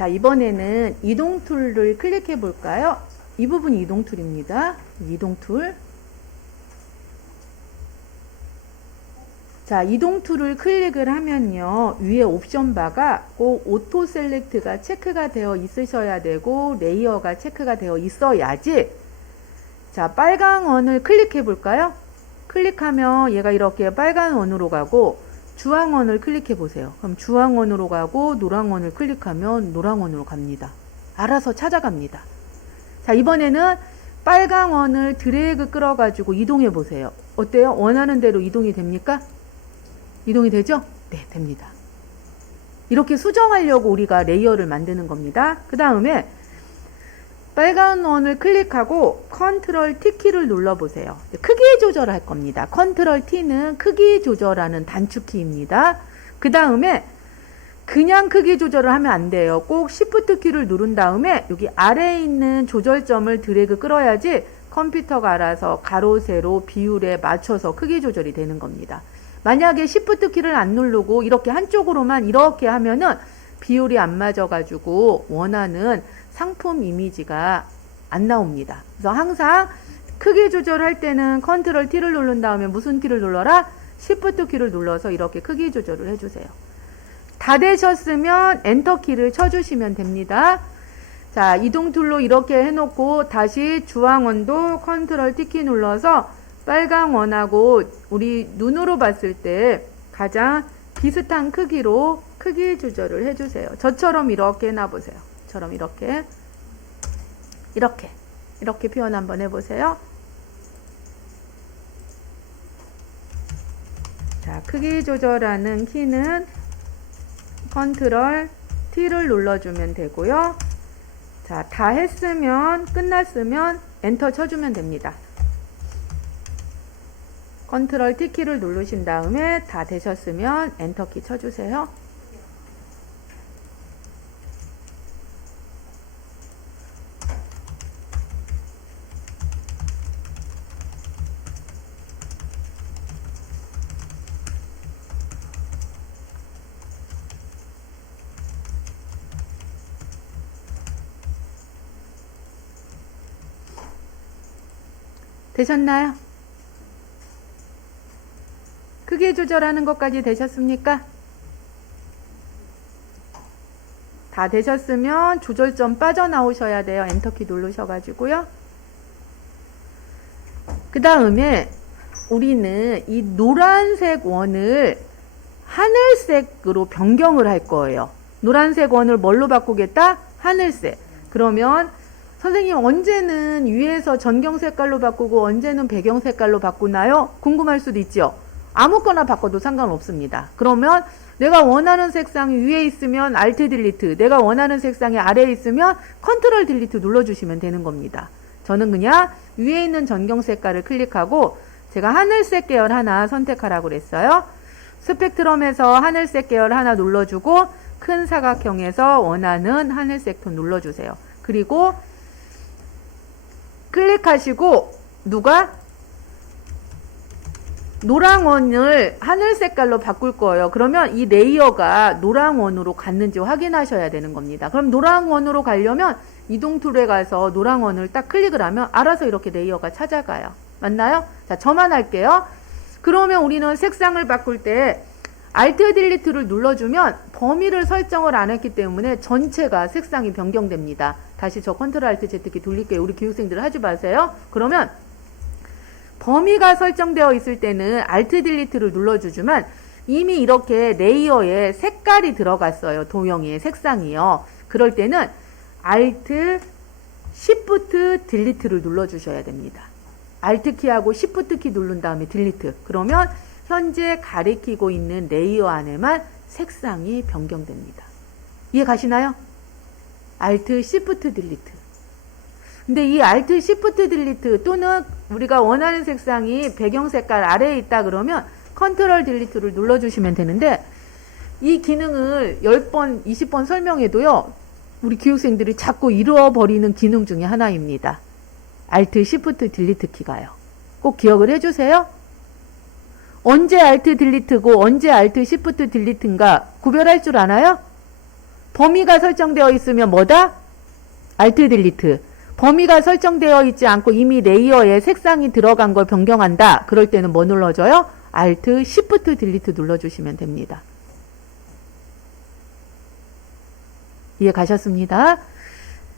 자, 이번에는 이동 툴을 클릭해 볼까요? 이 부분이 이동 툴입니다. 이동 툴. 자, 이동 툴을 클릭을 하면요. 위에 옵션 바가 꼭 오토 셀렉트가 체크가 되어 있으셔야 되고 레이어가 체크가 되어 있어야지. 자, 빨간 원을 클릭해 볼까요? 클릭하면 얘가 이렇게 빨간 원으로 가고 주황 원을 클릭해 보세요. 그럼 주황 원으로 가고 노랑 원을 클릭하면 노랑 원으로 갑니다. 알아서 찾아갑니다. 자, 이번에는 빨간 원을 드래그 끌어가지고 이동해 보세요. 어때요? 원하는 대로 이동이 됩니까? 이동이 되죠? 네, 됩니다. 이렇게 수정하려고 우리가 레이어를 만드는 겁니다. 그 다음에 빨간 원을 클릭하고 컨트롤 T 키를 눌러보세요. 크기 조절할 겁니다. 컨트롤 T는 크기 조절하는 단축키입니다. 그 다음에 그냥 크기 조절을 하면 안 돼요. 꼭 Shift 키를 누른 다음에 여기 아래에 있는 조절점을 드래그 끌어야지 컴퓨터가 알아서 가로, 세로, 비율에 맞춰서 크기 조절이 되는 겁니다. 만약에 Shift 키를 안 누르고 이렇게 한쪽으로만 이렇게 하면은 비율이 안 맞아가지고 원하는 상품 이미지가 안 나옵니다. 그래서 항상 크기 조절할 때는 컨트롤 T를 누른 다음에 무슨 키를 눌러라? Shift 키를 눌러서 이렇게 크기 조절을 해주세요. 다 되셨으면 엔터 키를 쳐주시면 됩니다. 자, 이동 툴로 이렇게 해놓고 다시 주황 원도 컨트롤 T 키 눌러서 빨간 원하고 우리 눈으로 봤을 때 가장 비슷한 크기로 크기 조절을 해주세요. 저처럼 이렇게 해놔보세요. 처럼 이렇게 표현 한번 해보세요. 자, 크기 조절하는 키는 컨트롤 T를 눌러주면 되고요. 자, 다 했으면 끝났으면 엔터 쳐주면 됩니다. 컨트롤 T 키를 누르신 다음에 다 되셨으면 엔터 키 쳐주세요. 되셨나요? 크기 조절하는 것까지 되셨습니까? 다 되셨으면 조절점 빠져나오셔야 돼요. 엔터키 누르셔가지고요. 그 다음에 우리는 이 노란색 원을 하늘색으로 변경을 할 거예요. 노란색 원을 뭘로 바꾸겠다? 하늘색. 그러면 선생님 언제는 위에서 전경 색깔로 바꾸고 언제는 배경 색깔로 바꾸나요? 궁금할 수도 있죠. 아무거나 바꿔도 상관없습니다. 그러면 내가 원하는 색상이 위에 있으면 Alt 딜리트, 내가 원하는 색상이 아래에 있으면 컨트롤 딜리트 눌러주시면 되는 겁니다. 저는 그냥 위에 있는 전경 색깔을 클릭하고 제가 하늘색 계열 하나 선택하라고 그랬어요. 스펙트럼에서 하늘색 계열 하나 눌러주고 큰 사각형에서 원하는 하늘색 톤 눌러주세요. 그리고 클릭하시고 누가 노랑원을 하늘 색깔로 바꿀 거예요. 그러면 이 레이어가 노랑원으로 갔는지 확인하셔야 되는 겁니다. 그럼 노랑원으로 가려면 이동 툴에 가서 노랑원을 딱 클릭을 하면 알아서 이렇게 레이어가 찾아가요. 맞나요? 자, 저만 할게요. 그러면 우리는 색상을 바꿀 때 Alt 딜리트를 눌러주면 범위를 설정을 안 했기 때문에 전체가 색상이 변경됩니다. 다시 저 컨트롤 Alt Z키 돌릴게요. 우리 교육생들 하지 마세요. 그러면 범위가 설정되어 있을 때는 Alt 딜리트를 눌러주지만 이미 이렇게 레이어에 색깔이 들어갔어요. 도형의 색상이요. 그럴 때는 Alt Shift 딜리트를 눌러주셔야 됩니다. Alt 키하고 Shift 키 누른 다음에 딜리트. 그러면 현재 가리키고 있는 레이어 안에만 색상이 변경됩니다. 이해 가시나요? Alt Shift 딜리트. 근데 이 Alt Shift 딜리트 또는 우리가 원하는 색상이 배경 색깔 아래에 있다 그러면 컨트롤 딜리트를 눌러주시면 되는데 이 기능을 10번, 20번 설명해도요. 우리 교육생들이 자꾸 잃어버리는 기능 중에 하나입니다. Alt Shift 딜리트 키가요. 꼭 기억을 해주세요. 언제 Alt 딜리트고 언제 Alt Shift 딜리트인가 구별할 줄 아나요? 범위가 설정되어 있으면 뭐다? Alt 딜리트. 범위가 설정되어 있지 않고 이미 레이어에 색상이 들어간 걸 변경한다. 그럴 때는 뭐 눌러줘요? Alt Shift 딜리트 눌러주시면 됩니다. 이해 가셨습니다?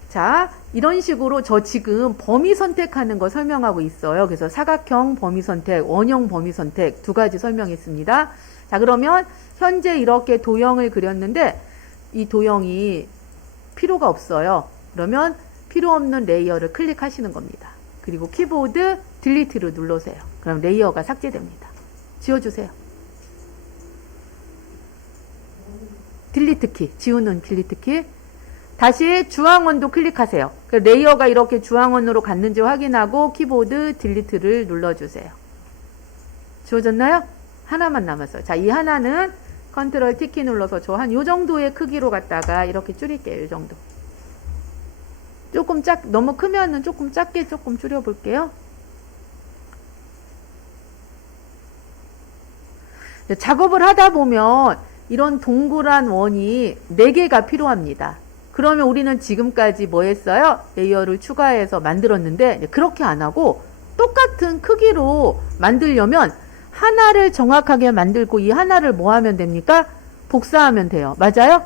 자, 이런 식으로 저 지금 범위 선택하는 거 설명하고 있어요. 그래서 사각형 범위 선택, 원형 범위 선택 두 가지 설명했습니다. 자, 그러면 현재 이렇게 도형을 그렸는데 이 도형이 필요가 없어요. 그러면 필요 없는 레이어를 클릭하시는 겁니다. 그리고 키보드 딜리트를 눌러주세요. 그럼 레이어가 삭제됩니다. 지워주세요. 딜리트 키, 지우는 딜리트 키. 다시 주황원도 클릭하세요. 레이어가 이렇게 주황원으로 갔는지 확인하고 키보드 딜리트를 눌러주세요. 지워졌나요? 하나만 남았어요. 자, 이 하나는 컨트롤 T키 눌러서 저 한 요 정도의 크기로 갖다가 이렇게 줄일게요. 요 정도. 조금 너무 크면은 조금 작게 조금 줄여볼게요. 작업을 하다 보면 이런 동그란 원이 4개가 필요합니다. 그러면 우리는 지금까지 뭐 했어요? 레이어를 추가해서 만들었는데 그렇게 안 하고 똑같은 크기로 만들려면 하나를 정확하게 만들고 이 하나를 뭐 하면 됩니까? 복사하면 돼요. 맞아요?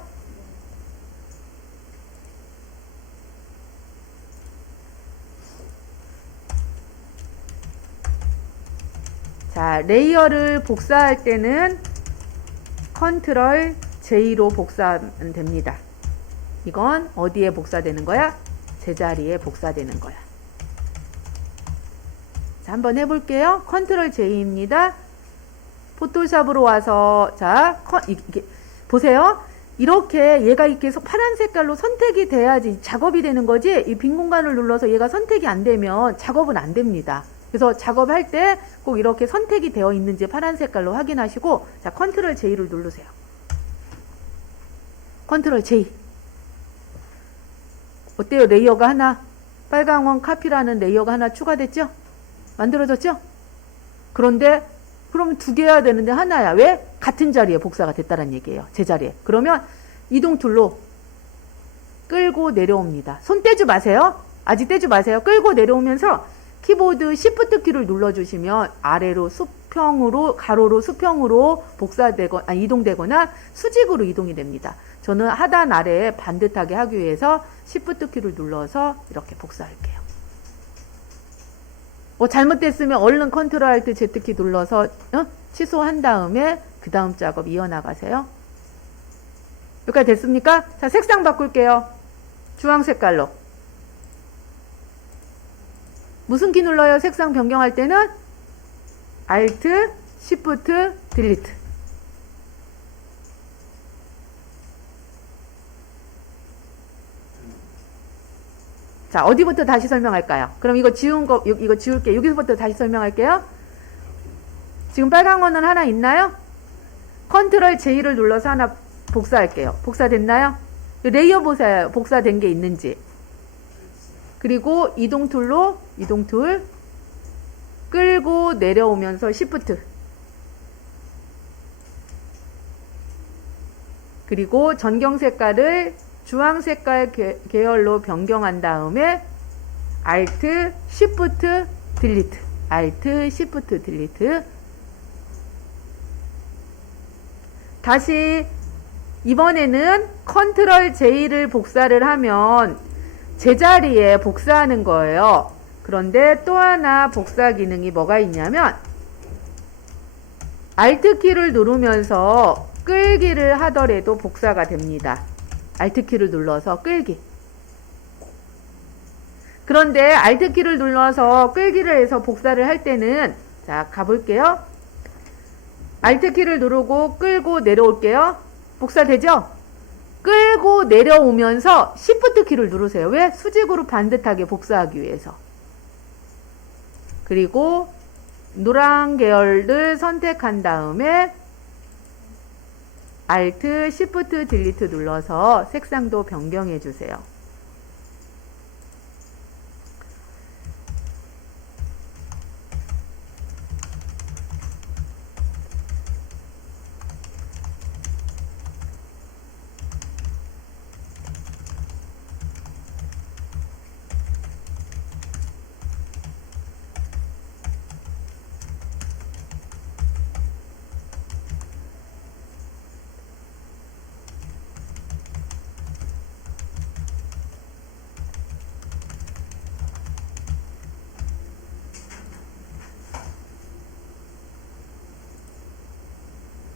자, 레이어를 복사할 때는 컨트롤 J로 복사하면 됩니다. 이건 어디에 복사되는 거야? 제자리에 복사되는 거야. 자, 한번 해볼게요. 컨트롤 J입니다. 포토샵으로 와서 자, 이게 보세요. 이렇게 얘가 이렇게 파란 색깔로 선택이 돼야지 작업이 되는 거지. 이 빈 공간을 눌러서 얘가 선택이 안 되면 작업은 안 됩니다. 그래서 작업할 때 꼭 이렇게 선택이 되어 있는지 파란 색깔로 확인하시고 자, 컨트롤 J를 누르세요. 컨트롤 J. 어때요? 레이어가 하나, 빨강원 카피라는 레이어가 하나 추가됐죠? 만들어졌죠? 그런데 그럼 2개 해야 되는데 하나야. 왜? 같은 자리에 복사가 됐다는 얘기예요. 제자리에. 그러면 이동 툴로 끌고 내려옵니다. 손 떼지 마세요. 아직 떼지 마세요. 끌고 내려오면서 키보드 Shift 키를 눌러주시면 아래로 수평으로, 가로로 수평으로 이동되거나 수직으로 이동이 됩니다. 저는 하단 아래에 반듯하게 하기 위해서 Shift 키를 눌러서 이렇게 복사할게요. 잘못됐으면 얼른 컨트롤 Alt Z 키 눌러서 취소한 다음에 그 다음 작업 이어나가세요. 여기까지 됐습니까? 자, 색상 바꿀게요. 주황 색깔로. 무슨 키 눌러요? 색상 변경할 때는 Alt, Shift, Delete. 자, 어디부터 다시 설명할까요? 그럼 이거 지운 거, 이거 지울게요. 여기서부터 다시 설명할게요. 지금 빨간 거는 하나 있나요? 컨트롤 J를 눌러서 하나 복사할게요. 복사됐나요? 레이어 보세요. 복사된 게 있는지. 그리고 이동 툴로 이동 툴 끌고 내려오면서 Shift. 그리고 전경 색깔을 주황 색깔 계열로 변경한 다음에 Alt, Shift, Delete. Alt, Shift, Delete. 다시 이번에는 컨트롤 J를 복사를 하면 제자리에 복사하는 거예요. 그런데 또 하나 복사 기능이 뭐가 있냐면 Alt 키를 누르면서 끌기를 하더라도 복사가 됩니다. Alt 키를 눌러서 끌기. 그런데 Alt 키를 눌러서 끌기를 해서 복사를 할 때는 자, 가볼게요. Alt 키를 누르고 끌고 내려올게요. 복사되죠? 끌고 내려오면서 Shift 키를 누르세요. 왜? 수직으로 반듯하게 복사하기 위해서. 그리고 노란 계열을 선택한 다음에 Alt, Shift, Delete 눌러서 색상도 변경해 주세요.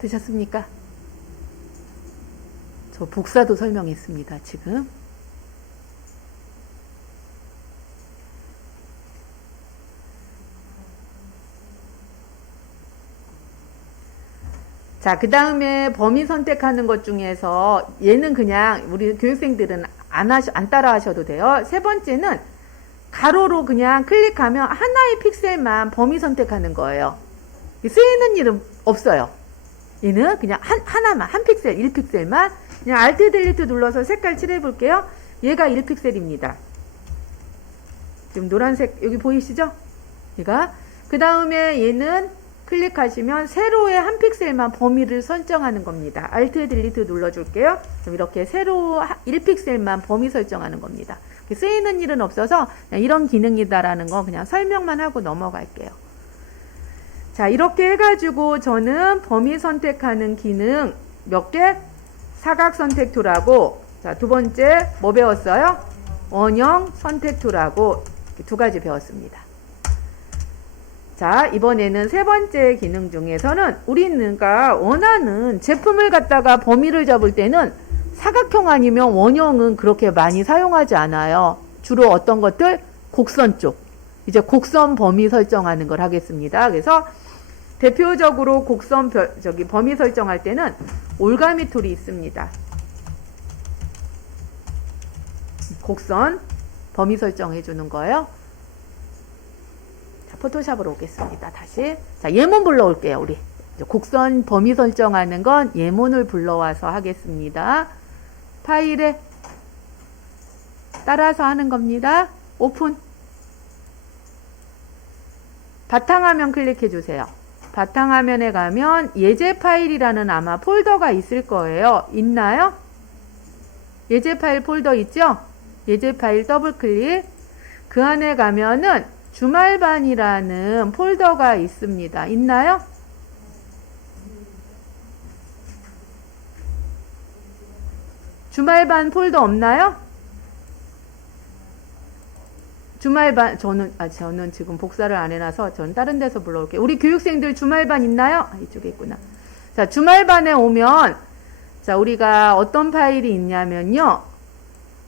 되셨습니까? 저 복사도 설명했습니다, 지금. 자, 그 다음에 범위 선택하는 것 중에서 얘는 그냥 우리 교육생들은 안 따라 하셔도 돼요. 세 번째는 가로로 그냥 클릭하면 하나의 픽셀만 범위 선택하는 거예요. 쓰이는 일은 없어요. 얘는 그냥 하나만, 한 픽셀, 1픽셀만 그냥 Alt 딜리트 눌러서 색깔 칠해 볼게요. 얘가 1픽셀입니다. 지금 노란색 여기 보이시죠? 얘가. 그 다음에 얘는 클릭하시면 세로의 한 픽셀만 범위를 설정하는 겁니다. Alt 딜리트 눌러줄게요. 그럼 이렇게 세로 1픽셀만 범위 설정하는 겁니다. 쓰이는 일은 없어서 그냥 이런 기능이다라는 거 그냥 설명만 하고 넘어갈게요. 자, 이렇게 해가지고 저는 범위 선택하는 기능 몇 개? 사각 선택 툴하고, 자, 두 번째 뭐 배웠어요? 원형 선택 툴하고 두 가지 배웠습니다. 자, 이번에는 세 번째 기능 중에서는 우리가 원하는 제품을 갖다가 범위를 잡을 때는 사각형 아니면 원형은 그렇게 많이 사용하지 않아요. 주로 어떤 것들? 곡선 쪽. 이제 곡선 범위 설정하는 걸 하겠습니다. 그래서 대표적으로 곡선 범위 설정할 때는 올가미 툴이 있습니다. 곡선 범위 설정해 주는 거예요. 자, 포토샵으로 오겠습니다. 다시. 자, 예문 불러올게요. 우리 곡선 범위 설정하는 건 예문을 불러와서 하겠습니다. 파일에 따라서 하는 겁니다. 오픈. 바탕화면 클릭해 주세요. 바탕화면에 가면 예제 파일이라는 아마 폴더가 있을 거예요. 있나요? 예제 파일 폴더 있죠? 예제 파일 더블 클릭. 그 안에 가면은 주말반이라는 폴더가 있습니다. 있나요? 주말반 폴더 없나요? 주말반, 저는 지금 복사를 안 해놔서 전 다른 데서 불러올게요. 우리 교육생들 주말반 있나요? 이쪽에 있구나. 자, 주말반에 오면, 자, 우리가 어떤 파일이 있냐면요.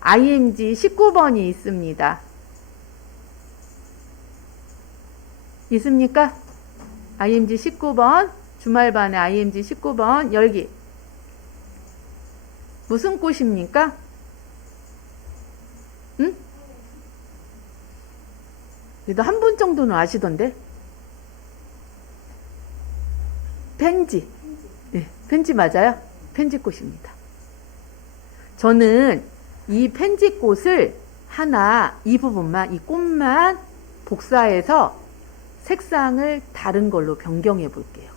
IMG 19번이 있습니다. 있습니까? IMG 19번, 주말반에 IMG 19번, 열기. 무슨 꽃입니까? 응? 그래도 한 분 정도는 아시던데? 펜지. 네, 펜지 맞아요? 펜지꽃입니다. 저는 이 펜지꽃을 하나, 이 부분만, 이 꽃만 복사해서 색상을 다른 걸로 변경해 볼게요.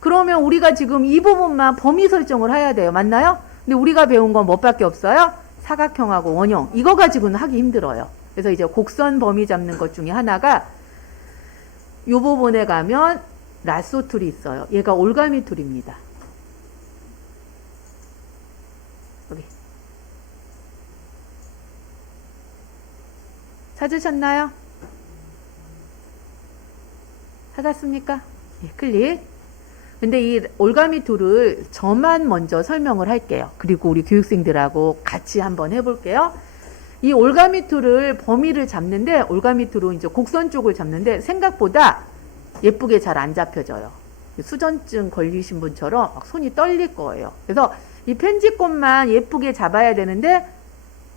그러면 우리가 지금 이 부분만 범위 설정을 해야 돼요. 맞나요? 근데 우리가 배운 건 뭐밖에 없어요? 사각형하고 원형. 이거 가지고는 하기 힘들어요. 그래서 이제 곡선 범위 잡는 것 중에 하나가 이 부분에 가면 라쏘 툴이 있어요. 얘가 올가미 툴입니다. 여기. 찾으셨나요? 찾았습니까? 예, 클릭. 근데 이 올가미 툴을 저만 먼저 설명을 할게요. 그리고 우리 교육생들하고 같이 한번 해볼게요. 이 올가미 툴을 범위를 잡는데, 올가미 툴은 이제 곡선 쪽을 잡는데 생각보다 예쁘게 잘 안 잡혀져요. 수전증 걸리신 분처럼 막 손이 떨릴 거예요. 그래서 이 펜지꽃만 예쁘게 잡아야 되는데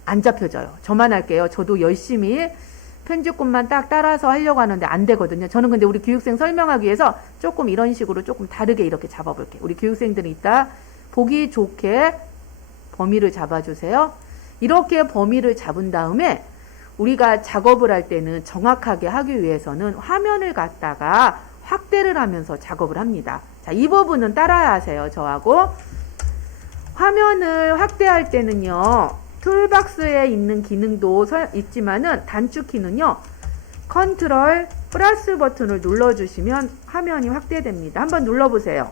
안 잡혀져요. 저만 할게요. 저도 열심히 펜지꽃만 딱 따라서 하려고 하는데 안 되거든요. 저는 근데 우리 교육생 설명하기 위해서 조금 이런 식으로 조금 다르게 이렇게 잡아볼게요. 우리 교육생들은 이따 보기 좋게 범위를 잡아주세요. 이렇게 범위를 잡은 다음에 우리가 작업을 할 때는 정확하게 하기 위해서는 화면을 갖다가 확대를 하면서 작업을 합니다. 자, 이 부분은 따라야 하세요. 저하고. 화면을 확대할 때는요. 툴박스에 있는 기능도 있지만은 단축키는요. 컨트롤 플러스 버튼을 눌러주시면 화면이 확대됩니다. 한번 눌러보세요.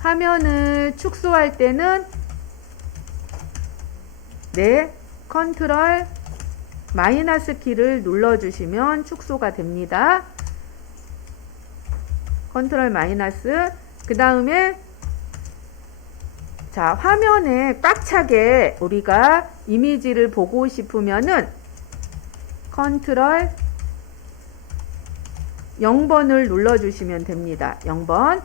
화면을 축소할 때는 네, 컨트롤 마이너스 키를 눌러주시면 축소가 됩니다. 컨트롤 마이너스. 그 다음에 자, 화면에 꽉 차게 우리가 이미지를 보고 싶으면은 컨트롤 0번을 눌러주시면 됩니다. 0번.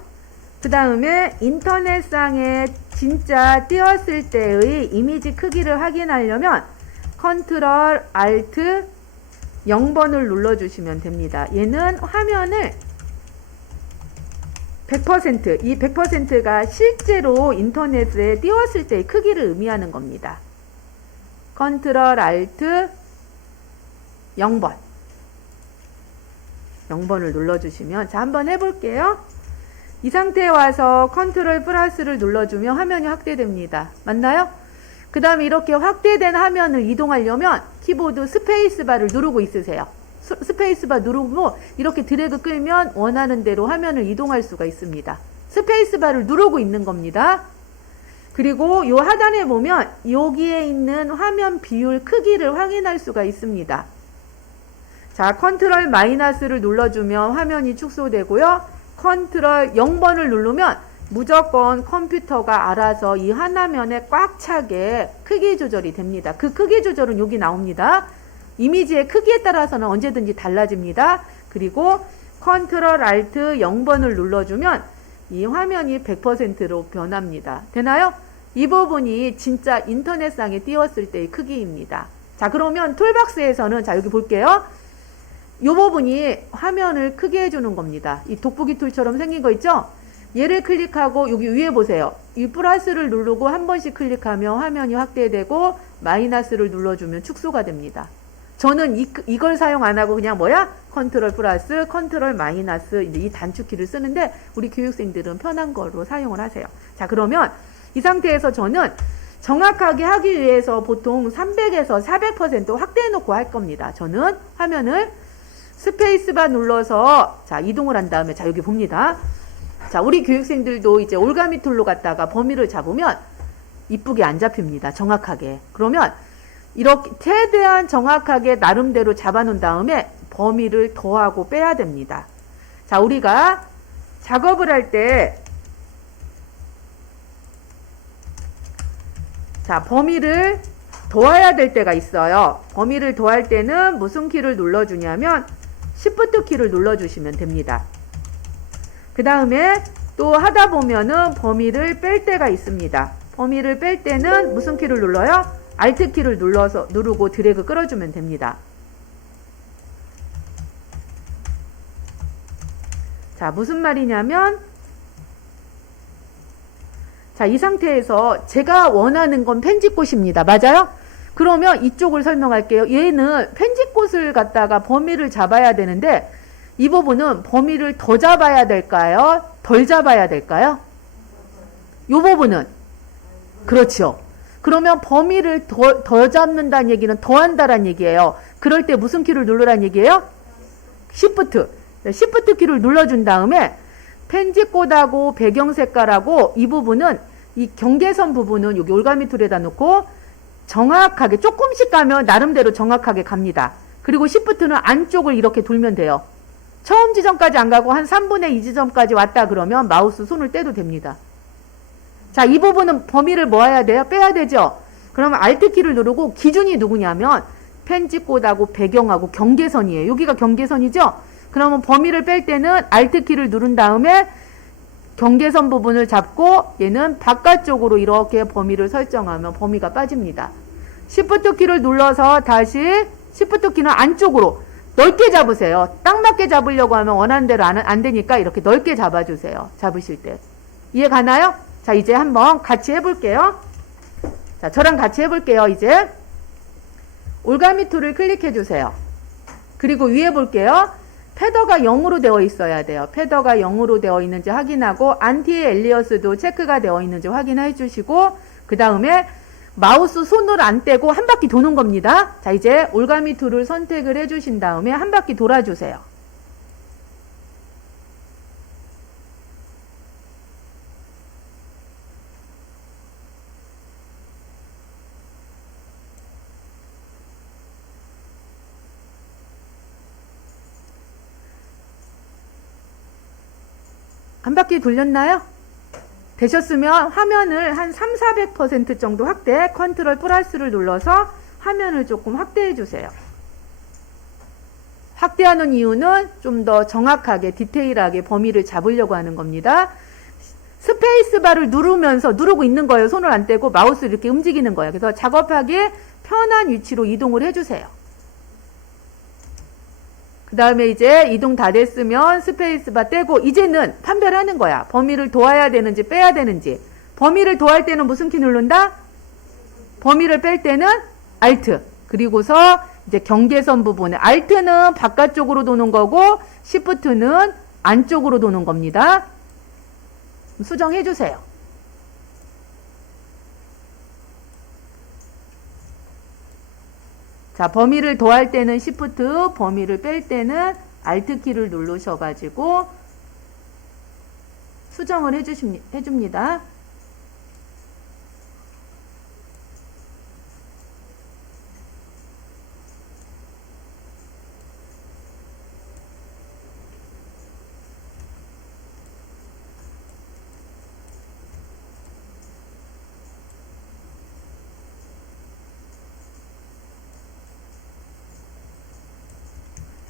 그 다음에 인터넷상에 진짜 띄웠을 때의 이미지 크기를 확인하려면 컨트롤 알트 0번을 눌러주시면 됩니다. 얘는 화면을 100%, 이 100%가 실제로 인터넷에 띄웠을 때의 크기를 의미하는 겁니다. 컨트롤 알트 0번. 0번을 눌러주시면, 자, 한번 해볼게요. 이 상태에 와서 컨트롤 플러스를 눌러주면 화면이 확대됩니다. 맞나요? 그 다음에 이렇게 확대된 화면을 이동하려면 키보드 스페이스바를 누르고 있으세요. 스페이스바 누르고 이렇게 드래그 끌면 원하는 대로 화면을 이동할 수가 있습니다. 스페이스바를 누르고 있는 겁니다. 그리고 요 하단에 보면 여기에 있는 화면 비율 크기를 확인할 수가 있습니다. 자, 컨트롤 마이너스를 눌러주면 화면이 축소되고요. 컨트롤 0번을 누르면 무조건 컴퓨터가 알아서 이 화면에 꽉 차게 크기 조절이 됩니다. 그 크기 조절은 여기 나옵니다. 이미지의 크기에 따라서는 언제든지 달라집니다. 그리고 컨트롤 알트 0번을 눌러주면 이 화면이 100%로 변합니다. 되나요? 이 부분이 진짜 인터넷상에 띄웠을 때의 크기입니다. 자, 그러면 툴박스에서는, 자, 여기 볼게요. 이 부분이 화면을 크게 해주는 겁니다. 이 돋보기 툴처럼 생긴 거 있죠? 얘를 클릭하고 여기 위에 보세요. 이 플러스를 누르고 한 번씩 클릭하면 화면이 확대되고 마이너스를 눌러주면 축소가 됩니다. 저는 이걸 사용 안 하고 그냥 뭐야? 컨트롤 플러스, 컨트롤 마이너스 이 단축키를 쓰는데 우리 교육생들은 편한 걸로 사용을 하세요. 자, 그러면 이 상태에서 저는 정확하게 하기 위해서 보통 300에서 400% 확대해 놓고 할 겁니다. 저는 화면을 스페이스바 눌러서 자, 이동을 한 다음에 자, 여기 봅니다. 자, 우리 교육생들도 이제 올가미 툴로 갖다가 범위를 잡으면 이쁘게 안 잡힙니다. 정확하게. 그러면 이렇게 최대한 정확하게 나름대로 잡아놓은 다음에 범위를 더하고 빼야 됩니다. 자, 우리가 작업을 할 때 자, 범위를 더해야 될 때가 있어요. 범위를 더할 때는 무슨 키를 눌러주냐면 Shift 키를 눌러주시면 됩니다. 그 다음에 또 하다 보면은 범위를 뺄 때가 있습니다. 범위를 뺄 때는 무슨 키를 눌러요? Alt 키를 누르고 드래그 끌어주면 됩니다. 자, 무슨 말이냐면 자, 이 상태에서 제가 원하는 건 편집꽃입니다. 맞아요? 그러면 이쪽을 설명할게요. 얘는 편집꽃을 갖다가 범위를 잡아야 되는데 이 부분은 범위를 더 잡아야 될까요? 덜 잡아야 될까요? 이 부분은 그렇죠. 그러면 범위를 더 잡는다는 얘기는 더 한다는 얘기예요. 그럴 때 무슨 키를 누르라는 얘기예요? Shift. Shift 키를 눌러준 다음에 편집꽃하고 배경 색깔하고 이 부분은 이 경계선 부분은 여기 올가미 툴에다 놓고 정확하게 조금씩 가면 나름대로 정확하게 갑니다. 그리고 Shift는 안쪽을 이렇게 돌면 돼요. 처음 지점까지 안 가고 한 3분의 2 지점까지 왔다 그러면 마우스 손을 떼도 됩니다. 자, 이 부분은 범위를 뭐 해야 돼요? 빼야 되죠? 그러면 Alt 키를 누르고 기준이 누구냐면 편집꽃하고 배경하고 경계선이에요. 여기가 경계선이죠? 그러면 범위를 뺄 때는 Alt 키를 누른 다음에 경계선 부분을 잡고 얘는 바깥쪽으로 이렇게 범위를 설정하면 범위가 빠집니다. Shift 키를 눌러서 다시 Shift 키는 안쪽으로 넓게 잡으세요. 딱 맞게 잡으려고 하면 원하는 대로 안 되니까 이렇게 넓게 잡아주세요. 잡으실 때. 이해 가나요? 자, 이제 한번 같이 해볼게요. 자, 저랑 같이 해볼게요. 이제 올가미 툴을 클릭해 주세요. 그리고 위에 볼게요. 패더가 0으로 되어 있어야 돼요. 패더가 0으로 되어 있는지 확인하고 안티 엘리어스도 체크가 되어 있는지 확인해 주시고 그 다음에 마우스 손을 안 떼고 한 바퀴 도는 겁니다. 자, 이제 올가미 툴을 선택을 해 주신 다음에 한 바퀴 돌아주세요. 한 바퀴 돌렸나요? 되셨으면 화면을 한 300~400% 정도 확대, 컨트롤 플러스를 눌러서 화면을 조금 확대해 주세요. 확대하는 이유는 좀 더 정확하게 디테일하게 범위를 잡으려고 하는 겁니다. 스페이스바를 누르고 있는 거예요. 손을 안 떼고 마우스를 이렇게 움직이는 거예요. 그래서 작업하기 편한 위치로 이동을 해주세요. 그 다음에 이제 이동 다 됐으면 스페이스바 떼고 이제는 판별하는 거야. 범위를 도와야 되는지 빼야 되는지. 범위를 도할 때는 무슨 키 누른다? 범위를 뺄 때는 Alt. 그리고서 이제 경계선 부분에 Alt는 바깥쪽으로 도는 거고 Shift는 안쪽으로 도는 겁니다. 수정해 주세요. 자, 범위를 더할 때는 Shift, 범위를 뺄 때는 Alt 키를 누르셔가지고 수정을 해줍니다.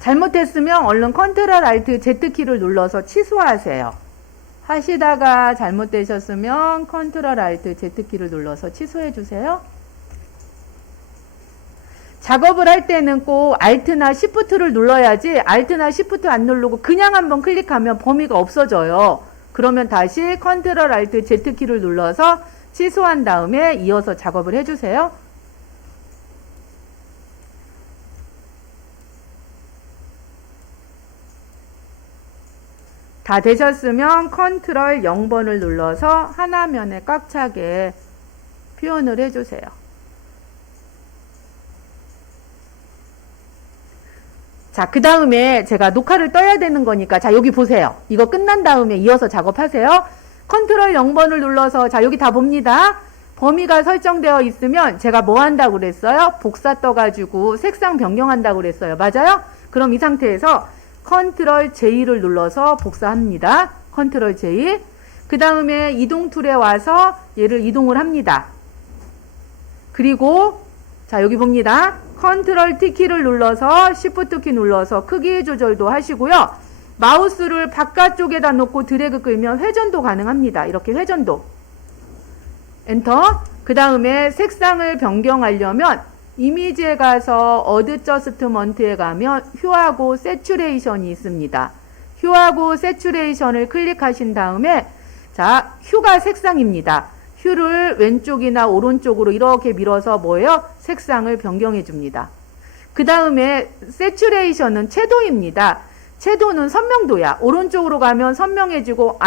잘못했으면 얼른 컨트롤 알트 Z 키를 눌러서 취소하세요. 하시다가 잘못되셨으면 컨트롤 알트 Z 키를 눌러서 취소해 주세요. 작업을 할 때는 꼭 Alt나 Shift를 눌러야지 Alt나 Shift 안 누르고 그냥 한번 클릭하면 범위가 없어져요. 그러면 다시 컨트롤 알트 Z 키를 눌러서 취소한 다음에 이어서 작업을 해주세요. 다 되셨으면 컨트롤 0번을 눌러서 하나면에 꽉 차게 표현을 해주세요. 자, 그 다음에 제가 녹화를 떠야 되는 거니까 자, 여기 보세요. 이거 끝난 다음에 이어서 작업하세요. 컨트롤 0번을 눌러서 자, 여기 다 봅니다. 범위가 설정되어 있으면 제가 뭐 한다고 그랬어요? 복사 떠가지고 색상 변경한다고 그랬어요. 맞아요? 그럼 이 상태에서 컨트롤 J를 눌러서 복사합니다. 컨트롤 J. 그 다음에 이동 툴에 와서 얘를 이동을 합니다. 그리고 자, 여기 봅니다. 컨트롤 T 키를 눌러서 Shift 키 눌러서 크기 조절도 하시고요. 마우스를 바깥쪽에다 놓고 드래그 끌면 회전도 가능합니다. 이렇게 회전도. 엔터. 그 다음에 색상을 변경하려면 이미지에 가서 어드저스트먼트에 가면 휴하고 세츄레이션이 있습니다. 휴하고 세츄레이션을 클릭하신 다음에 자, 휴가 색상입니다. 휴를 왼쪽이나 오른쪽으로 이렇게 밀어서 뭐예요? 색상을 변경해 줍니다. 그 다음에 세츄레이션은 채도입니다. 채도는 선명도야. 오른쪽으로 가면 선명해지고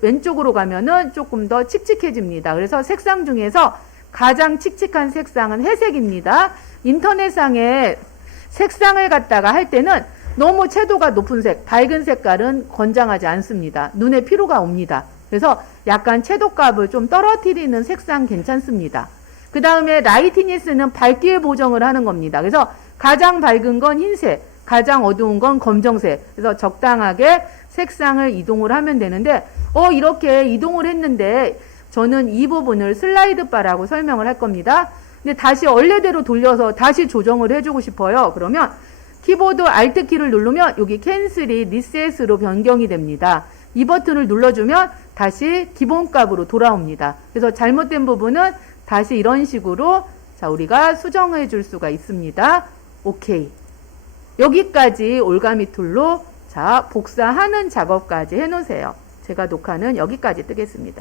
왼쪽으로 가면은 조금 더 칙칙해집니다. 그래서 색상 중에서 가장 칙칙한 색상은 회색입니다. 인터넷상에 색상을 갖다가 할 때는 너무 채도가 높은 색, 밝은 색깔은 권장하지 않습니다. 눈에 피로가 옵니다. 그래서 약간 채도값을 좀 떨어뜨리는 색상 괜찮습니다. 그 다음에 라이트니스는 밝기의 보정을 하는 겁니다. 그래서 가장 밝은 건 흰색, 가장 어두운 건 검정색. 그래서 적당하게 색상을 이동을 하면 되는데 이렇게 이동을 했는데 저는 이 부분을 슬라이드 바라고 설명을 할 겁니다. 근데 다시 원래대로 돌려서 다시 조정을 해주고 싶어요. 그러면 키보드 Alt 키를 누르면 여기 캔슬이 리셋으로 변경이 됩니다. 이 버튼을 눌러주면 다시 기본값으로 돌아옵니다. 그래서 잘못된 부분은 다시 이런 식으로 자, 우리가 수정해 줄 수가 있습니다. 오케이. 여기까지 올가미 툴로 자, 복사하는 작업까지 해놓으세요. 제가 녹화는 여기까지 뜨겠습니다.